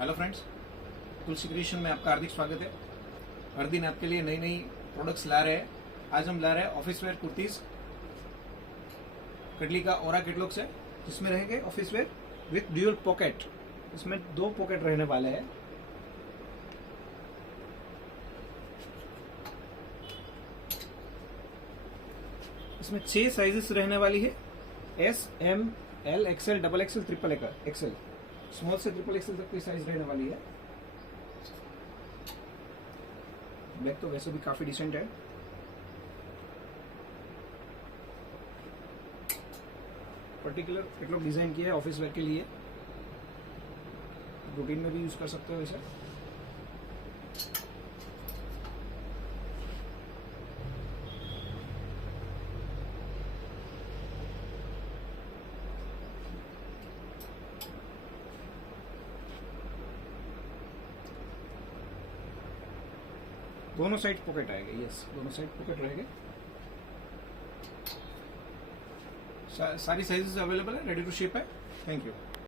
Hello friends, तुलसी creation में आपका हार्दिक स्वागत है। हर दिन आपके लिए नई नई प्रोडक्ट्स ला रहे हैं। आज हम ला रहे हैं ऑफिस वेयर कुर्तीज कडली का ओरा कैटलॉग से, जिसमें रहेंगे office where with dual pocket. इसमें 2 पॉकेट रहने वाले हैं। इसमें 6 साइजेस रहने वाली है। S, M, L, XL, double XL, triple XL, small से ट्रिपल एक्सएल तक की साइज रहने वाली है। बैग तो वैसे भी काफी डिसेंट है। पर्टिकुलर कैटलॉग डिजाइन किया है ऑफिस वेयर के लिए। रूटीन में भी यूज कर सकते हो वैसे। दोनों साइड पॉकेट आएगा। यस, दोनों साइड पॉकेट रहेंगे। सारी साइजेस अवेलेबल है, रेडी टू शिप है। Thank you.